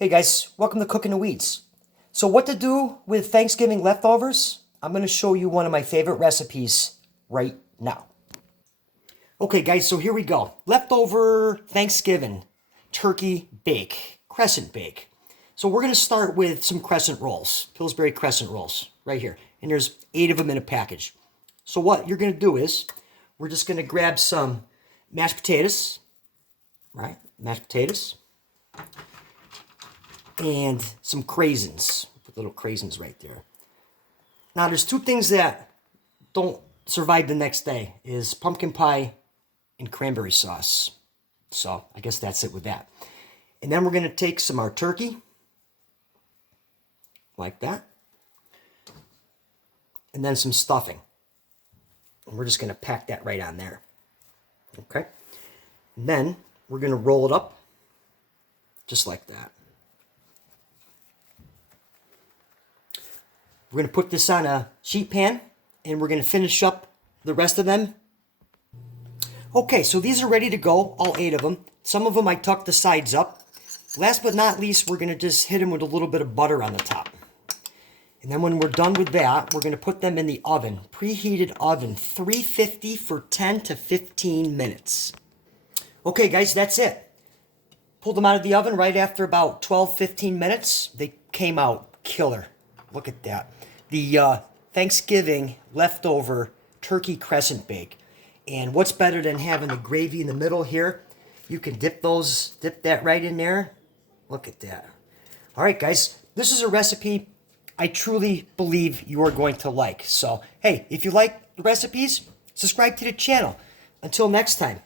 Hey guys, welcome to Cooking the Weeds. So what to do with Thanksgiving leftovers? I'm going to show you one of my favorite recipes right now. Okay guys, so here we go. Leftover Thanksgiving turkey bake, crescent bake. So we're going to start with some crescent rolls, Pillsbury crescent rolls, right here. And there's 8 of them in a package. So what you're going to do is, we're just going to grab some mashed potatoes, right? Mashed potatoes. And some craisins. Put little craisins right there. Now, there's 2 things that don't survive the next day, is pumpkin pie and cranberry sauce. So, I guess that's it with that. And then we're going to take some of our turkey, like that. And then some stuffing. And we're just going to pack that right on there. Okay? And then we're going to roll it up, just like that. We're going to put this on a sheet pan, and we're going to finish up the rest of them. Okay, so these are ready to go, all 8 of them. Some of them I tucked the sides up. Last but not least, we're going to just hit them with a little bit of butter on the top. And then when we're done with that, we're going to put them in the oven, preheated oven, 350 for 10 to 15 minutes. Okay, guys, that's it. Pulled them out of the oven right after about 12-15 minutes. They came out killer. Look at that. The Thanksgiving leftover turkey crescent bake. And what's better than having the gravy in the middle here? You can dip that right in there. Look at that. All right, guys, this is a recipe I truly believe you are going to like. So, hey, if you like the recipes, subscribe to the channel. Until next time.